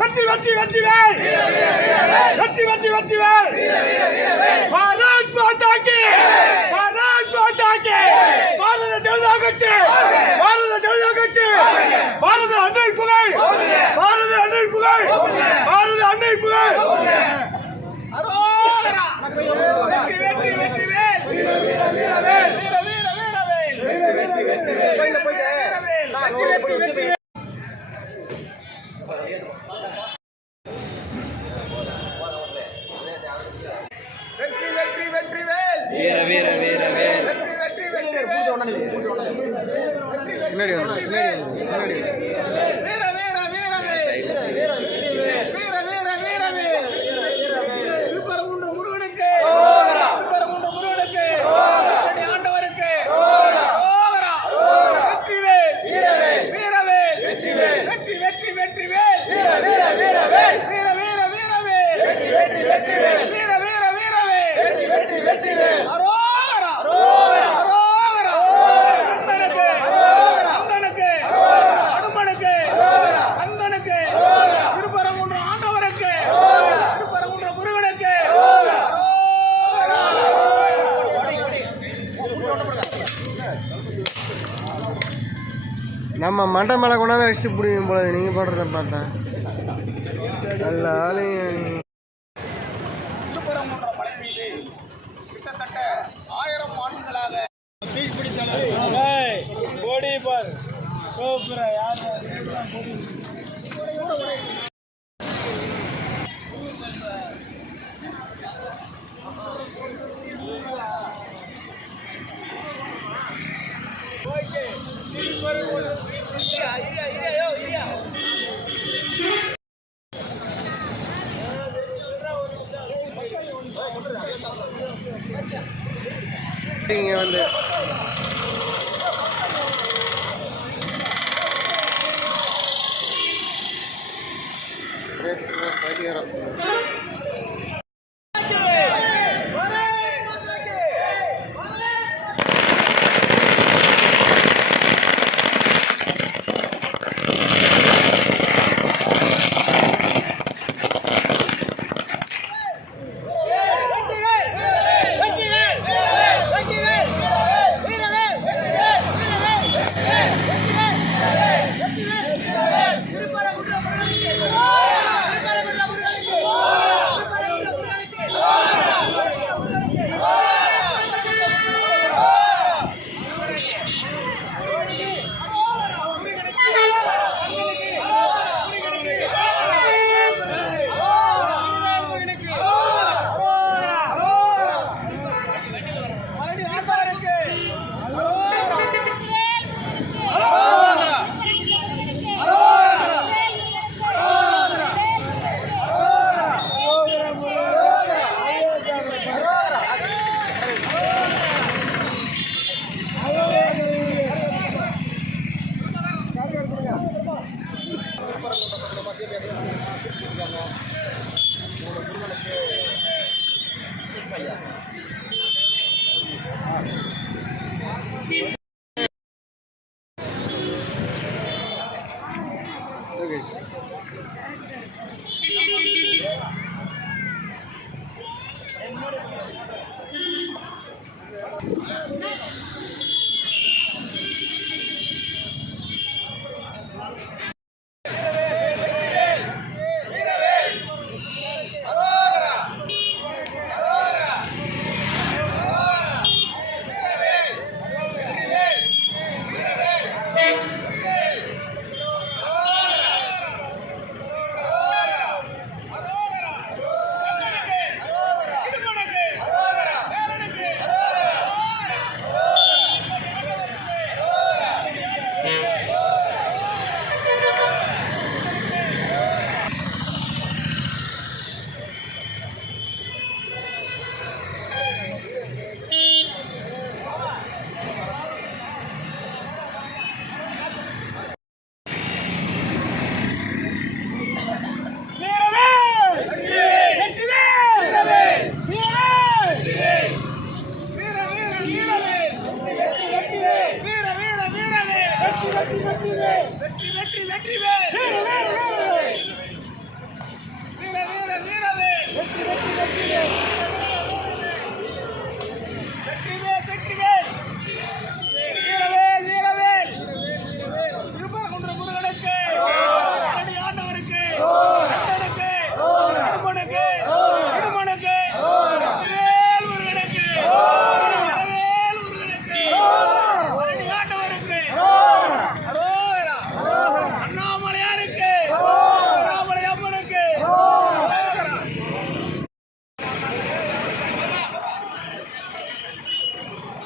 வெற்றி வெற்றி வெற்றி வேல் வெற்றி வெற்றி வெற்றி Canario, Canario. ஆமாம் மண்டை மேலே கொண்டாந்து வச்சுட்டு பிடிக்கும் போல நீங்கள் போடுறத பார்த்தா நல்ல கோடி பார் யார் Thank you. இங்கே வந்து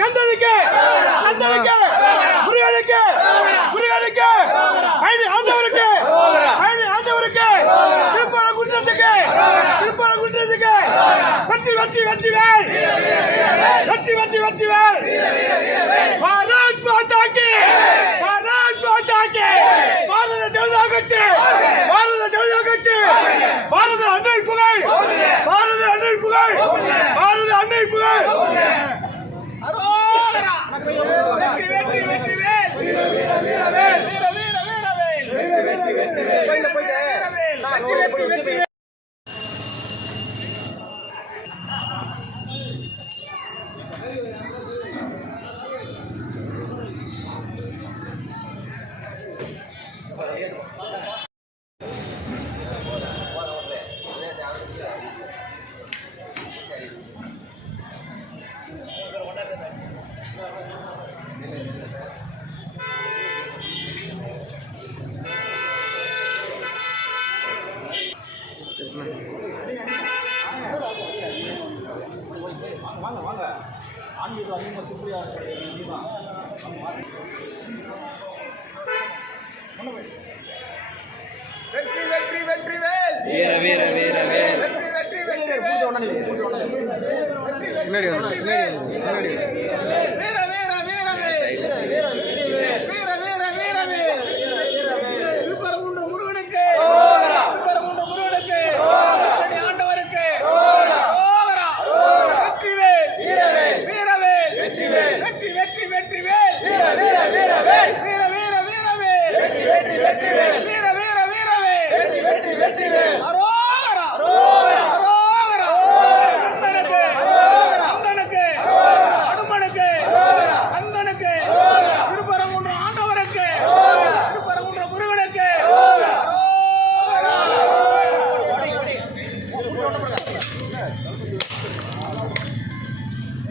கந்தனுக்கு கந்தனுக்கு முருகனுக்கு முருகனுக்கு. ஐடி ஆண்டவருக்கு ஐடி ஆண்டவருக்கு. திருப்பூர குன்றத்துக்கு திருப்பூர குன்றத்துக்கு. வெற்றி வெற்றி வெற்றி வேல் வெற்றி வெற்றி வெற்றி வேல் பாரத் மாதாக்கு பாரத் மாதாக்கு. எழுதாகச்சு பாரத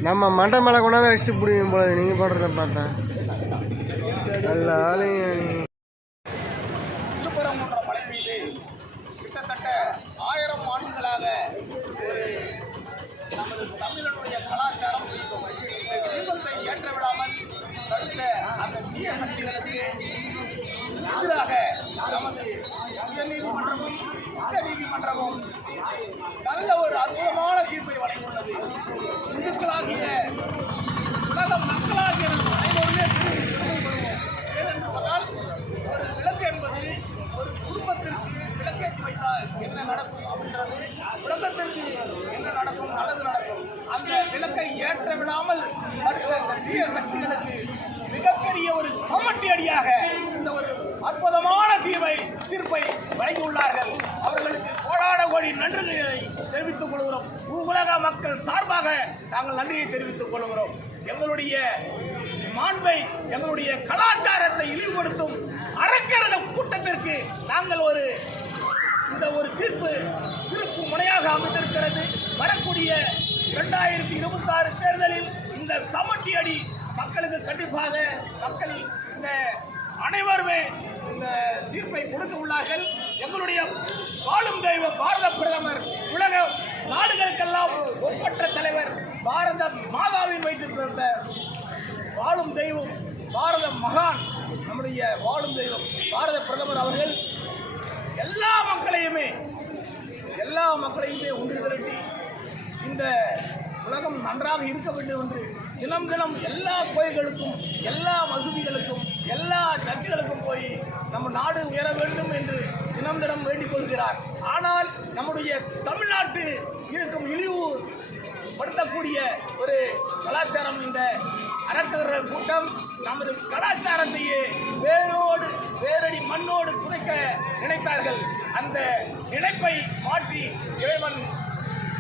நம்ம மண்டை மேலே கொண்டாந்து வச்சுட்டு பிடிக்கும் போல நீங்கள் பண்ணுறத பார்த்தா. நல்ல ஆளுங்க என்ன நடக்கும் அப்படின்றது உலகத்திற்கு என்ன நடக்கும் நல்லது நடக்கும். அந்த விளக்கை ஏற்ற விடாமல் மற்ற தீய சக்திகளுக்கு மிகப்பெரிய ஒரு சமட்டி அடியாக இந்த ஒரு அற்புதமான தீவை தீர்ப்பை வழங்கியுள்ளார்கள். அவர்களுக்கு கோடான கோடி நன்றிகளை தெரிவித்துக் கொள்கிறோம். உலக மக்கள் சார்பாக நாங்கள் நன்றியை தெரிவித்துக் கொள்கிறோம். எங்களுடைய மாண்பை எங்களுடைய கலாச்சாரத்தை இழிவுபடுத்தும் அரக்கரக கூட்டத்திற்கு நாங்கள் ஒரு அந்த ஒரு தீர்ப்பு திருப்பு முனையாக அமைந்திருக்கிறது. வரக்கூடிய இரண்டாயிரத்தி இருபத்தாறு தேர்தலில் இந்த சமட்டி அடி மக்களுக்கு கண்டிப்பாக மக்கள் இந்த அனைவருமே இந்த தீர்ப்பை கொடுக்க உள்ளார்கள். எங்களுடைய வாழும் தெய்வ பாரத பிரதமர் உலக நாடுகளுக்கெல்லாம் ஒப்பற்ற தலைவர் பாரத மாதாவின் வைத்திருந்த வாழும் தெய்வம் பாரத மகான் நம்முடைய வாழும் தெய்வம் பாரத பிரதமர் அவர்கள். எல்லா மக்களையுமே எல்லா மக்களையுமே ஒன்று திரட்டி இந்த உலகம் நன்றாக இருக்க வேண்டும் என்று தினம் தினம் எல்லா கோயில்களுக்கும் எல்லா மசூதிகளுக்கும் எல்லா சர்ச்சுகளுக்கும் போய் நம்ம நாடு உயர வேண்டும் என்று தினம் தினம் வேண்டிக் கொள்கிறார். ஆனால் நம்முடைய தமிழ்நாட்டு இருக்கும் இழிவு படுத்தக்கூடிய ஒரு கலாச்சாரம் இந்த அரக்கர்கள் கூட்டம் நமது கலாச்சாரத்தையே வேரோடு வேரடி மண்ணோடு புதைக்க நினைத்தார்கள். அந்த நினைப்பை மாற்றி இறைவன்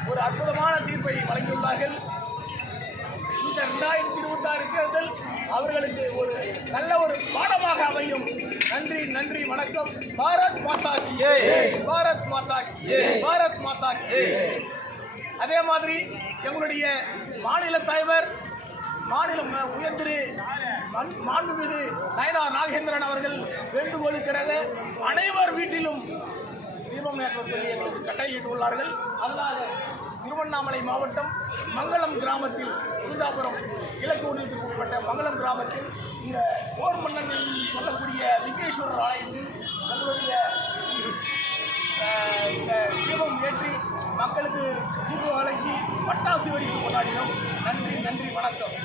ஒரு அற்புதமான தீர்ப்பை வழங்கியுள்ளார்கள். இந்த ரெண்டாயிரத்தி இருபத்தி ஆறு தேர்தல் அவர்களுக்கு ஒரு நல்ல ஒரு பாடமாக அமையும். நன்றி நன்றி வணக்கம். பாரத் மாதா கி பாரத் மாதா கி பாரத் மாதா கி அதே மாதிரி எங்களுடைய மாநில தலைவர் மாநிலம் உயர்ந்திரு மாண்புமிகு நயனா நாகேந்திரன் அவர்கள் வேண்டுகோளுக்கிடங்க அனைவர் வீட்டிலும் தீபம் ஏற்ற சொல்லி எங்களுக்கு கட்டளையிட்டுள்ளார்கள். அதனால் திருவண்ணாமலை மாவட்டம் மங்களம் கிராமத்தில் விருதாபுரம் கிழக்கு ஒன்றியத்துக்கு உட்பட்ட மங்களம் கிராமத்தில் இந்த போர் மன்னன் சொல்லக்கூடிய விக்னேஸ்வரர் ஆலயத்தில் தங்களுடைய இந்த தீபம் ஏற்றி மக்களுக்கு தீபம் வழங்கி பட்டாசு வெடித்து கொண்டாடினோம். நன்றி நன்றி வணக்கம்.